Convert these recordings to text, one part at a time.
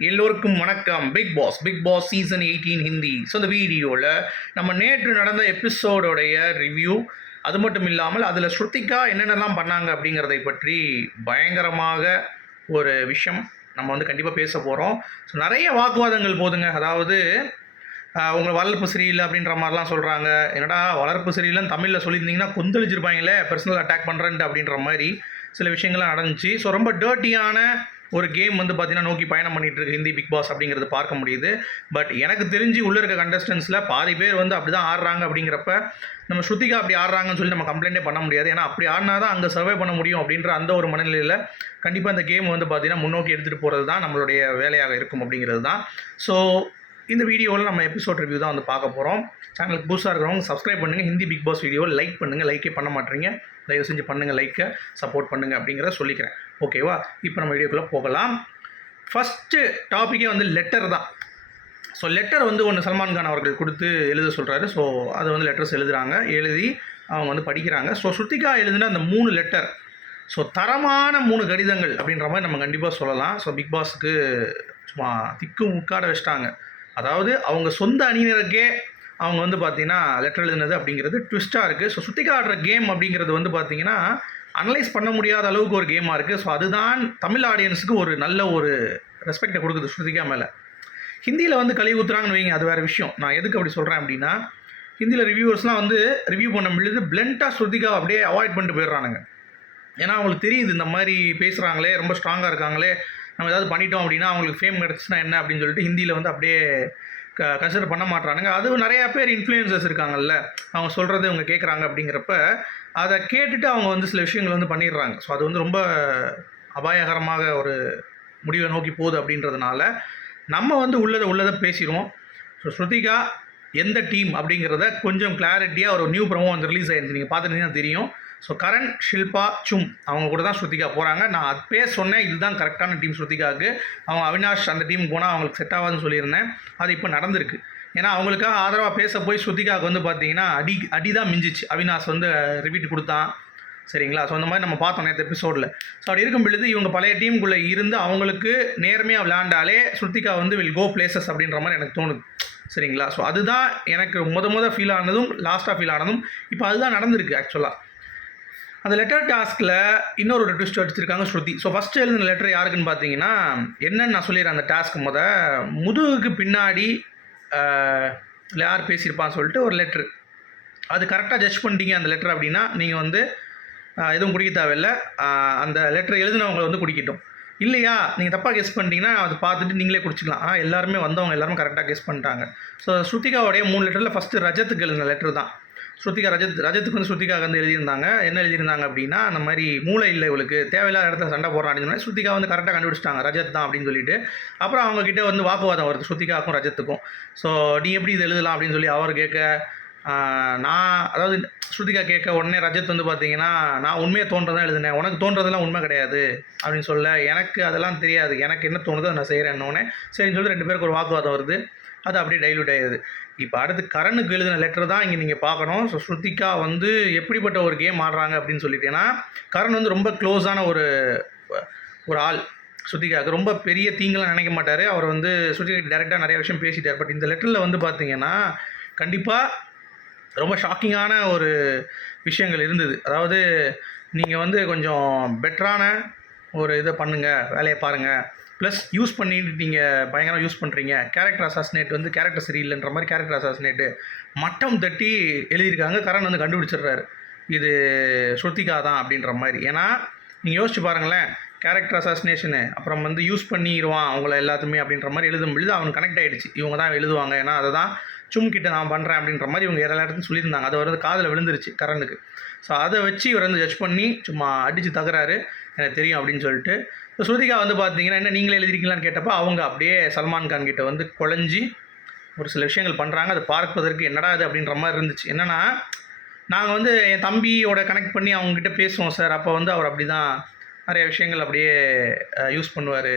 எல்லோருக்கும் வணக்கம். Bigg Boss Bigg Boss season eighteen Hindi so இந்த வீடியோவில் நம்ம நேற்று நடந்த எபிசோடோடைய ரிவ்யூ அது மட்டும் இல்லாமல் அதில் ஸ்ருத்திகா என்னென்னலாம் பண்ணாங்க அப்படிங்கிறதை பற்றி பயங்கரமாக ஒரு விஷயம் நம்ம வந்து கண்டிப்பாக பேச போகிறோம் ஸோ நிறைய வாக்குவாதங்கள் போதுங்க. அதாவது ஆஹ், உங்களை வளர்ப்பு சரியில்லை அப்படின்ற மாதிரிலாம் சொல்கிறாங்க என்னடா வளர்ப்பு சரியில்லைன்னு தமிழில் சொல்லியிருந்தீங்கன்னா கொந்தளிச்சிருப்பாங்களே பர்சனல் அட்டாக் பண்ணுறேன்ட்டு அப்படின்ற மாதிரி சில விஷயங்கள்லாம் நடந்துச்சு. ஸோ ரொம்ப டேர்ட்டியான ஒரு கேம் வந்து பார்த்திங்கன்னா நோக்கி பயணம் பண்ணிகிட்டு இருக்கு ஹிந்தி பிக் பாஸ் அப்படிங்கிறது பார்க்க முடியுது. பட் எனக்கு தெரிஞ்சு உள்ளே இருக்க கண்டஸ்டன்ஸில் பாதி பேர் வந்து அப்படி தான் ஆடுறாங்க அப்படிங்கிறப்ப நம்ம ஸ்ருதிகா அப்படி ஆடுறாங்கன்னு சொல்லி நம்ம கம்ப்ளைண்டே பண்ண முடியாது. ஏன்னா அப்படி ஆடினா தான் அங்கே சர்வே பண்ண முடியும் அப்படின்ற அந்த ஒரு மனநிலையில் கண்டிப்பாக இந்த கேம் வந்து பார்த்திங்கன்னா முன்னோக்கி எடுத்துகிட்டு போகிறது தான் நம்மளுடைய வேலையாக இருக்கும் அப்படிங்கிறது தான் ஸோ இந்த வீடியோவில் நம்ம எபிசோட் ரிவ்யூ தான் வந்து பார்க்க போகிறோம் சேனலுக்கு புதுசாக இருக்கிறவங்க சப்ஸ்கிரைப் பண்ணுங்கள் Hindi Bigg Boss video like பண்ணுங்கள் லைக்கே பண்ண மாட்டீங்க. தயவு செஞ்சு பண்ணுங்கள் லைக்கை சப்போர்ட் பண்ணுங்கள் அப்படிங்கிறத சொல்லிக்கிறேன். ஓகேவா இப்போ நம்ம வீடியோக்குள்ளே போகலாம். ஃபஸ்ட்டு டாப்பிக்கே வந்து லெட்டர் தான். ஸோ லெட்டர் வந்து ஒன்று சல்மான் கான் அவர்கள் கொடுத்து எழுத சொல்கிறாரு ஸோ அதை வந்து லெட்டர்ஸ் எழுதுகிறாங்க எழுதி அவங்க வந்து படிக்கிறாங்க. ஸோ ஸ்ருத்திகா எழுதுன அந்த மூணு லெட்டர் ஸோ தரமான மூணு கடிதங்கள் அப்படின்ற மாதிரி நம்ம கண்டிப்பாக சொல்லலாம். ஸோ பிக் பாஸுக்கு சும்மா திக்கு முக்காட வச்சிட்டாங்க. அதாவது அவங்க சொந்த அணியினருக்கே அவங்க வந்து பார்த்தீங்கன்னா லெட்டர் எழுதுனது அப்படிங்கிறது ட்விஸ்ட்டாக இருக்குது ஸோ சுற்றி காட்டுற கேம் அப்படிங்கிறது வந்து பார்த்தீங்கன்னா அனலைஸ் பண்ண முடியாத அளவுக்கு ஒரு கேமாக இருக்குது ஸோ அதுதான் தமிழ் ஆடியன்ஸுக்கு ஒரு நல்ல ஒரு ரெஸ்பெக்டை கொடுக்குது ஸ்ருதிகா மேலே. ஹிந்தியில் வந்து கழுவி ஊத்துறாங்கன்னு வைங்க அது வேறு விஷயம். நான் எதுக்கு அப்படி சொல்கிறேன் அப்படின்னா ஹிந்தியில் ரிவ்யூவர்ஸ்லாம் வந்து ரிவ்யூ பண்ண முடியுது பிளண்ட்டாக ஸ்ருதிகா அப்படியே அவாய்ட் பண்ணிட்டு போயிடுறானுங்க. ஏன்னா அவங்களுக்கு தெரியுது இந்த மாதிரி பேசுகிறாங்களே ரொம்ப ஸ்ட்ராங்காக இருக்காங்களே நம்ம ஏதாவது பண்ணிட்டோம் அப்படின்னா அவங்களுக்கு ஃபேம் கிடச்சுன்னா என்ன அப்படின்னு சொல்லிட்டு ஹிந்தியில் வந்து அப்படியே க கன்சிடர் பண்ண மாட்டானுங்க அதுவும் நிறையா பேர் இன்ஃப்ளூயன்சர்ஸ் இருக்காங்கல்ல. அவங்க சொல்கிறது இவங்க கேட்குறாங்க அப்படிங்கிறப்ப அதை கேட்டுட்டு அவங்க வந்து சில விஷயங்கள் வந்து பண்ணிடுறாங்க. ஸோ அது வந்து ரொம்ப அபாயகரமாக ஒரு முடிவை நோக்கி போகுது அப்படின்றதுனால நம்ம வந்து உள்ளதை உள்ளதை பேசிடுவோம். ஸோ ஸ்ருதிகா எந்த டீம் அப்படிங்கிறத கொஞ்சம் கிளாரிட்டியாக ஒரு நியூ ப்ரமோ வந்து ரிலீஸ் ஆயிருந்துச்சு. நீங்கள் பார்த்துருந்தீங்கன்னா தெரியும். ஸோ கரண் ஷில்பா சும் அவங்க கூட தான் ஸ்ருதிகா போகிறாங்க நான் பேர் சொன்னேன். இதுதான் கரெக்டான டீம் ஸ்ருதிகாவுக்கு அவங்க அவினாஷ் அந்த டீம் போனால் அவங்களுக்கு செட் ஆகாதுன்னு சொல்லியிருந்தேன். அது இப்போ நடந்திருக்கு. ஏன்னா அவங்களுக்காக ஆதரவாக பேச போய் ஸ்ருதிகாவுக்கு வந்து பார்த்தீங்கன்னா அடி அடி தான் மிஞ்சிச்சு. அவினாஷ் வந்து ரிப்பீட் கொடுத்தான். சரிங்களா? ஸோ அந்த மாதிரி நம்ம பார்த்தோம் நேற்று எபிசோடில் ஸோ அப்படி இருக்கும் பொழுது இவங்க பழைய டீமுக்குள்ளே இருந்து அவங்களுக்கு நேர்மையாக விளையாண்டாலே ஸ்ருத்திகா வந்து வில் கோ பிளேசஸ் அப்படின்ற மாதிரி எனக்கு தோணுது. சரிங்களா? ஸோ அதுதான் எனக்கு முத முத ஃபீல் ஆனதும் லாஸ்ட்டாக ஃபீல் ஆனதும். இப்போ அதுதான் நடந்திருக்கு ஆக்சுவலாக அந்த லெட்டர் டாஸ்கில் இன்னொரு ஒரு ட்விஸ்ட் அடிச்சிருக்காங்க ஸ்ருதி. ஸோ ஃபஸ்ட்டு எழுதின லெட்டர் யாருக்குன்னு பார்த்தீங்கன்னா என்னன்னு நான் சொல்லிடுறேன் அந்த டாஸ்க் முத. முதுகுக்கு பின்னாடி யார் பேசியிருப்பான்னு சொல்லிட்டு ஒரு லெட்ரு அது கரெக்டாக ஜட்ஜ் பண்ணிட்டீங்க அந்த லெட்டர் அப்படின்னா நீங்கள் வந்து எதுவும் குடிக்க தேவையில்ல. அந்த லெட்டர் எழுதினவங்களை வந்து குடிக்கட்டும். இல்லையா? நீங்கள் தப்பாக கெஸ் பண்ணிட்டீங்கன்னா அதை பார்த்துட்டு நீங்களே குடிச்சிக்கலாம். ஆனால் எல்லாருமே வந்தவங்க எல்லாருமே கரெக்டாக கெஸ் பண்ணிட்டாங்க. ஸோ ஸ்ருதிகாவுடைய மூணு லெட்டரில் ஃபஸ்ட்டு ரஜத்துக்கு எழுதின லெட்டர் தான். ஸ்ருதிகா ரஜத் ரஜத்துக்கு வந்து ஸ்ருதிகாவுக்கு வந்து எழுதியிருந்தாங்க. என்ன எழுதியிருந்தாங்க அப்படின்னா அந்த மாதிரி மூளை இல்லை இவளுக்கு தேவையில்லாத இடத்துல சண்டை போடுறான் அப்படின்னு ஸ்ருதிகா வந்து கரெக்டாக கண்டுபிடிச்சிட்டாங்க. ரஜத் தான் அப்படின்னு சொல்லிட்டு. அப்புறம் அவங்கக்கிட்ட வந்து வாக்குவாதம் வருது ஸ்ருதிகாவுக்கும் ரஜத்துக்கும். ஸோ நீ எப்படி இது எழுதலாம் அப்படின்னு சொல்லி அவர் கேட்க நான் அதாவது ஸ்ருதிகா கேட்க உடனே ரஜத் வந்து பார்த்தீங்கன்னா நான் உண்மையை தோன்றதான் எழுதினேன். உனக்கு தோன்றதெல்லாம் உண்மை கிடையாது அப்படின்னு சொல்ல எனக்கு அதெல்லாம் தெரியாது. எனக்கு என்ன தோணுதோ நான் செய்கிறேன் உடனே சரின்னு சொல்லி ரெண்டு பேருக்கு ஒரு வாக்குவாதம் வருது. அது அப்படியே டைல்யூட் ஆயிடுது இப்போ அடுத்து கரனுக்கு எழுதின லெட்டர் தான் இங்கே நீங்கள் பார்க்கணும். ஸோ ஸ்ருத்திகா வந்து எப்படிப்பட்ட ஒரு கேம் ஆடுறாங்க அப்படின்னு சொல்லிட்டேன்னா கரண் வந்து ரொம்ப க்ளோஸான ஒரு ஒரு ஆள். ஸ்ருதிகாவுக்கு ரொம்ப பெரிய தீங்கெல்லாம் நினைக்க மாட்டார். அவர் வந்து ஸ்ருதிகா டேரெக்டாக நிறைய விஷயம் பேசிட்டார். பட் இந்த லெட்டரில் வந்து பார்த்தீங்கன்னா கண்டிப்பாக ரொம்ப ஷாக்கிங்கான ஒரு விஷயங்கள் இருந்தது. அதாவது நீங்கள் வந்து கொஞ்சம் பெட்டரான ஒரு இதை பண்ணுங்கள் வேலையை பாருங்கள் ப்ளஸ் யூஸ் பண்ணிட்டு நீங்கள் பயங்கரம் யூஸ் பண்ணுறீங்க கேரக்டர் அசாசினேட் வந்து கேரக்டர் சரியில்லைன்ற மாதிரி கேரக்டர் அசாசினேட்டு மட்டம் தட்டி எழுதியிருக்காங்க. கரண் வந்து கண்டுபிடிச்சிடுறாரு. இது ஸ்ருத்திகா தான் அப்படின்ற மாதிரி. ஏன்னா நீங்கள் யோசிச்சு பாருங்களேன். கேரக்டர் அசாசினேஷனு அப்புறம் வந்து யூஸ் பண்ணிடுவான் அவங்கள எல்லாத்துமே அப்படின்ற மாதிரி எழுதும் பொழுது அவனுக்கு கனெக்ட் ஆகிடுச்சு இவங்க தான் எழுதுவாங்க. ஏன்னா அதை தான் சும் கிட்ட நான் பண்ணுறேன் அப்படின்ற மாதிரி இவங்க எல்லா இடத்துலையும் சொல்லியிருந்தாங்க. அது வந்து காதில் விழுந்துருச்சு கரனுக்கு ஸோ அதை வச்சு இவர் வந்து ஜட்ஜ் பண்ணி சும்மா அடித்து தகுறாரு எனக்கு தெரியும் அப்படின்னு சொல்லிட்டு. இப்போ ஸ்ருதிகா வந்து பார்த்தீங்கன்னா என்ன நீங்களே எழுதிருக்கீங்களான்னு கேட்டப்போ அவங்க அப்படியே சல்மான் கான் கிட்ட வந்து குழஞ்சி ஒரு சில விஷயங்கள் பண்ணுறாங்க அதை பார்ப்பதற்கு என்னடா இது அப்படின்ற மாதிரி இருந்துச்சு. என்னென்னா நாங்கள் வந்து என் தம்பியோட கனெக்ட் பண்ணி அவங்ககிட்ட பேசுவோம் சார். அப்போ வந்து அவர் அப்படி தான் நிறைய விஷயங்கள் அப்படியே யூஸ் பண்ணுவார்.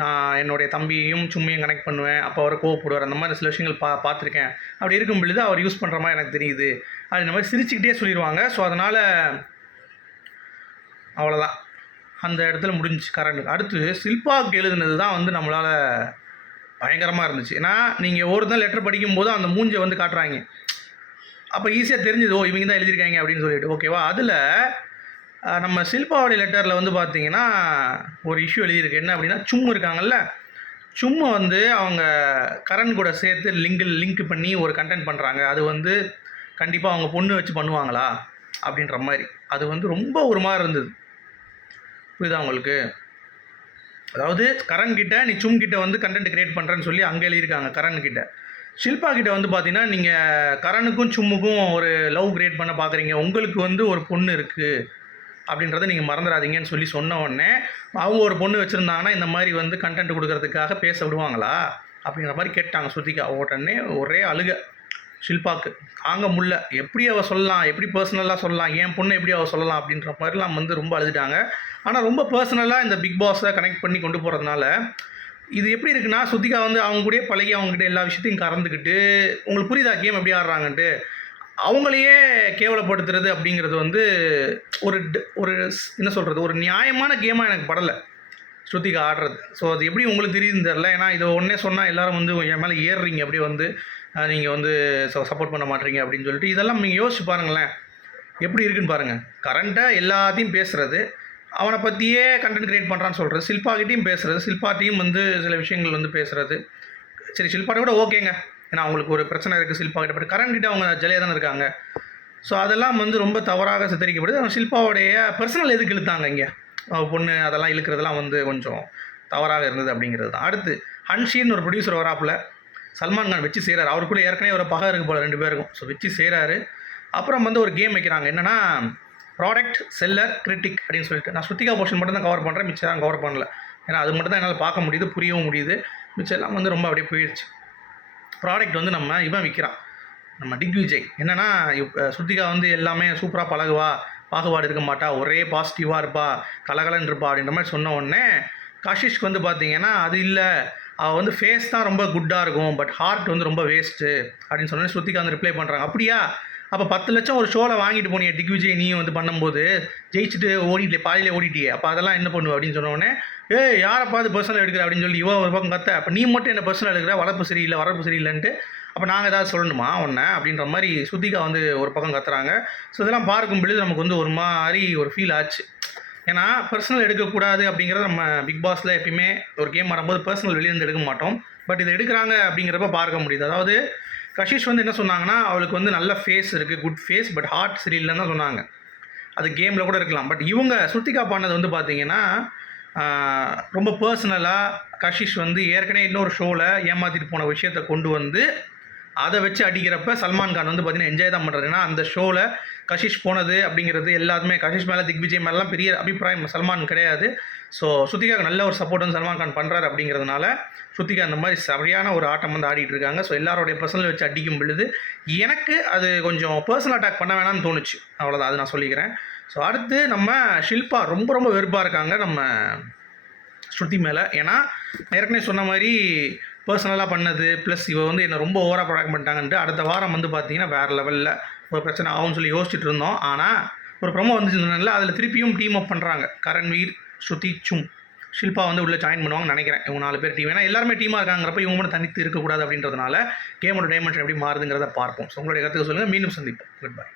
நான் என்னுடைய தம்பியையும் சும்மையும் கனெக்ட் பண்ணுவேன். அப்போ அவர் கோவப்படுவார். அந்த மாதிரி சில விஷயங்கள் பா பார்த்துருக்கேன். அப்படி இருக்கும் பொழுது அவர் யூஸ் பண்ணுற மாதிரி எனக்கு தெரியுது. அது இந்த மாதிரி சிரிச்சுக்கிட்டே சொல்லிடுவாங்க. ஸோ அதனால் அவ்வளோதான் அந்த இடத்துல முடிஞ்சுச்சு கரண்ட் அடுத்து சில்பாவுக்கு எழுதுனது தான் வந்து நம்மளால் பயங்கரமாக இருந்துச்சு. ஏன்னா நீங்கள் ஒரு தான் லெட்டர் படிக்கும்போது அந்த மூஞ்சை வந்து காட்டுறாங்க. அப்போ ஈஸியாக தெரிஞ்சது ஓ இவங்க தான் எழுதியிருக்காங்க அப்படின்னு சொல்லிட்டு. ஓகேவா அதில் நம்ம சில்பாவுடைய லெட்டரில் வந்து பார்த்தீங்கன்னா ஒரு இஷ்யூ எழுதியிருக்கு. என்ன அப்படின்னா சும்மு இருக்காங்கல்ல? சும்மா வந்து அவங்க கரண் கூட சேர்த்து லிங்க் லிங்க் பண்ணி ஒரு கண்டென்ட் பண்ணுறாங்க அது வந்து கண்டிப்பாக அவங்க பொண்ணு வச்சு பண்ணுவாங்களா? அப்படின்ற மாதிரி. அது வந்து ரொம்ப ஒரு மாதிரி இருந்தது. புரியுதா உங்களுக்கு? அதாவது கரண் கிட்ட நீ சும் கிட்ட வந்து கண்டென்ட் கிரியேட் பண்ணுறேன்னு சொல்லி அங்கே எழுதியிருக்காங்க கரண் கிட்ட ஷில்பா கிட்ட வந்து பார்த்தீங்கன்னா நீங்கள் கரனுக்கும் சும்முக்கும் ஒரு லவ் கிரியேட் பண்ண பார்க்குறீங்க உங்களுக்கு வந்து ஒரு பொண்ணு இருக்குது அப்படின்றத நீங்கள் மறந்துடாதீங்கன்னு சொல்லி சொன்ன உடனே அவங்க ஒரு பொண்ணு வச்சுருந்தாங்கன்னா இந்த மாதிரி வந்து கண்டென்ட் கொடுக்கறதுக்காக பேச விடுவாங்களா? அப்படிங்கிற மாதிரி கேட்டாங்க ஸ்ருதிகா. உடனே ஒரே அழுக. ஷில்பாக்கு தாங்க முடில எப்படி அவள் சொல்லலாம்? எப்படி பர்சனலாக சொல்லலாம்? என் பொண்ணு எப்படி அவள் சொல்லலாம்? அப்படின்ற மாதிரிலாம் வந்து ரொம்ப அழுதுட்டாங்க. ஆனால் ரொம்ப பர்சனலாக இந்த பிக் பாஸை கனெக்ட் பண்ணி கொண்டு போகிறதுனால இது எப்படி இருக்குன்னா சுத்திகா வந்து அவங்க கூடயே பழகி அவங்ககிட்ட எல்லா விஷயத்தையும் கறந்துக்கிட்டு உங்களுக்கு புரியுதா? கேம் எப்படி ஆடுறாங்கன்ட்டு? அவங்களையே கேவலப்படுத்துறது அப்படிங்கிறது வந்து ஒரு ஒரு என்ன சொல்கிறது ஒரு நியாயமான கேமாக எனக்கு படலை. ஸ்ருதிகா ஆடுறது. ஸோ அது எப்படி உங்களுக்கு தெரியுதுன்னு தெரில ஏன்னா இதை ஒன்றே சொன்னால் எல்லோரும் வந்து என் மேலே ஏறுறீங்க. அப்படியே வந்து நீங்கள் வந்து சப்போர்ட் பண்ண மாட்டீங்க அப்படின்னு சொல்லிட்டு இதெல்லாம் நீங்கள் யோசிச்சு பாருங்களேன். எப்படி இருக்குன்னு பாருங்கள் கரண்ட்டாக எல்லாத்தையும் பேசுகிறது அவனை பற்றியே கண்டென்ட் கிரியேட் பண்ணுறான்னு சொல்கிறது சில்பாக்கிட்டையும் பேசுகிறது சில்பாட்டையும் வந்து சில விஷயங்கள் வந்து பேசுகிறது சரி சில்பாட்ட கூட ஓகேங்க. ஏன்னா அவங்களுக்கு ஒரு பிரச்சனை இருக்குது சில்பாக்கிட்ட பட் கரண் கிட்ட அவங்க ஜலியாக தானே இருக்காங்க. ஸோ அதெல்லாம் வந்து ரொம்ப தவறாக சித்தரிக்கப்படுது. அவங்க சில்பாவுடைய பர்சனல் எதுக்கு இழுத்தாங்க இங்கே? பொண்ணு அதெல்லாம் இழுக்கிறதுலாம் வந்து கொஞ்சம் தவறாக இருந்தது அப்படிங்கிறது தான். அடுத்து ஹன்ஷின்னு ஒரு ப்ரொடியூசர் வராப்புல. சல்மான் கான் வச்சு செய்கிறார் அவருக்குள்ளே ஏற்கனவே ஒரு பகை இருக்கு போல ரெண்டு பேருக்கும். ஸோ வச்சு செய்கிறாரு அப்புறம் வந்து ஒரு கேம் வைக்கிறாங்க. என்னென்னா ப்ராடக்ட் செல்லர் கிரிட்டிக் அப்படின்னு சொல்லிட்டு. நான் ஸ்ருத்திகா போர்ஷன் மட்டும் தான் கவர் பண்ணுறேன் மிச்சம் தான் கவர் பண்ணல. ஏன்னா அது மட்டும் தான் என்னால் பார்க்க முடியுது புரியவும் முடியுது. மிச்சம் எல்லாம் வந்து ரொம்ப அப்படியே போயிடுச்சு ப்ராடக்ட் வந்து நம்ம இவன் விற்கிறான் நம்ம டிக் விஜய் என்னென்னா ஸ்ருத்திகா வந்து எல்லாமே சூப்பராக பழகுவா. பாகுபாடு இருக்க மாட்டா. ஒரே பாசிட்டிவாக இருப்பா. கலகலன்னு இருப்பா அப்படின்ற மாதிரி சொன்ன உடனே கஷிஷ்க்கு வந்து பார்த்தீங்கன்னா அது இல்லை. வந்து ஃபேஸ் தான் ரொம்ப குட்டாக இருக்கும் பட் ஹார்ட் வந்து ரொம்ப வேஸ்ட்டு அப்படின்னு சொன்னோன்னே ஸ்ருத்திகாந்த் ரிப்ளை பண்ணுறாங்க அப்படியா? அப்போ பத்து லட்சம் ஒரு ஷோவில் வாங்கிட்டு போனியே டிக் விஜய் நீயும் வந்து பண்ணும்போது ஜெயிச்சுட்டு ஓடிட்டே பாதியிலே ஓடிட்டியே அப்போ அதெல்லாம் என்ன பண்ணுவ? அப்படின்னு சொன்னோடனே ஏ யாரை பார்த்து பர்சனல் எடுக்கிற? அப்படின்னு சொல்லி இவன் ஒரு பக்கம் கத்த அப்போ நீ மட்டும் என்ன பர்சனல் எடுக்கிற? வளர்ப்பு சரியில்லை வரப்பு சரியில்லைன்ட்டு அப்போ நாங்கள் ஏதாவது சொல்லணுமா ஒன்று அப்படின்ற மாதிரி சுத்திகா வந்து ஒரு பக்கம் கத்துறாங்க. ஸோ இதெல்லாம் பார்க்கும் பொழுது நமக்கு வந்து ஒரு மாதிரி ஒரு ஃபீல் ஆச்சு. ஏன்னா பர்சனல் எடுக்கக்கூடாது அப்படிங்கிறத நம்ம பிக் பாஸில் எப்பயுமே ஒரு கேம் வரும்போது பர்சனல் வெளியிருந்து எடுக்க மாட்டோம். பட் இதை எடுக்கிறாங்க அப்படிங்கிறப்ப பார்க்க முடியுது. அதாவது கஷிஷ் வந்து என்ன சொன்னாங்கன்னா அவளுக்கு வந்து நல்ல ஃபேஸ் இருக்குது குட் ஃபேஸ் பட் ஹார்ட் சரியில்லைன்னு தான் சொன்னாங்க. அது கேமில் கூட இருக்கலாம். பட் இவங்க ஸ்ருத்திகா பண்ணது வந்து பார்த்தீங்கன்னா ரொம்ப பர்சனலாக கஷிஷ் வந்து ஏற்கனவே இன்னொரு ஷோவில் ஏமாற்றிட்டு போன விஷயத்தை கொண்டு வந்து அதை வச்சு அடிக்கிறப்ப சல்மான் கான் வந்து பார்த்தீங்கன்னா என்ஜாய் தான் பண்ணுறாரு ஏன்னா அந்த ஷோவில் கஷிஷ் போனது அப்படிங்கிறது எல்லாத்துமே கஷிஷ் மேலே திக்விஜய் மேலாம் பெரிய அபிப்பிராயம் சல்மான் கிடையாது. ஸோ ஸ்ருத்திகாவுக்கு நல்ல ஒரு சப்போர்ட் வந்து சல்மான் கான் பண்ணுறாரு அப்படிங்கிறதுனால ஸ்ருத்திகா அந்த மாதிரி சரியான ஒரு ஆட்டம் வந்து ஆடிட்டு இருக்காங்க. ஸோ எல்லாரோடைய பர்சனல் வச்சு அடிக்கும் பொழுது எனக்கு அது கொஞ்சம் பர்சனல் அட்டாக் பண்ண வேணாம்னு தோணுச்சு. அவ்வளோதான் அது நான் சொல்லிக்கிறேன். ஸோ அடுத்து நம்ம ஷில்பா ரொம்ப ரொம்ப வெறுப்பாக இருக்காங்க நம்ம ஸ்ருதி மேலே. ஏன்னா ஏற்கனவே சொன்ன மாதிரி பர்சனலாக பண்ணது ப்ளஸ் இவ வந்து என்னை ரொம்ப ஓவராக ப்ராடக்ட் பண்ணிட்டாங்கன்ட்டு அடுத்த வாரம் வந்து பார்த்தீங்கன்னா வேறு லெவலில் ஒரு பிரச்சனை ஆகும்னு சொல்லி யோசிச்சுட்டு இருந்தோம். ஆனால் ஒரு ப்ரொமோ வந்துச்சுனால அதில் திருப்பியும் டீம் அப் பண்ணுறாங்க கரண்வீர் ஸ்ருதி சும். ஷில்பா வந்து உள்ளே ஜாயின் பண்ணுவாங்கன்னு நினைக்கிறேன். இவங்க நாலு பேர் டீம் ஏன்னா எல்லாருமே டீமாக இருக்காங்கிறப்ப இவங்க மட்டும் தனித்து இருக்கக்கூடாது அப்படின்றதுனால கேமோட டைமென்ஷன் எப்படி மாறுதுங்கிறத பார்ப்போம். ஸோ உங்களுடைய கருத்துக்கு சொல்லுங்கள் மீண்டும் சந்திப்போம். Good bye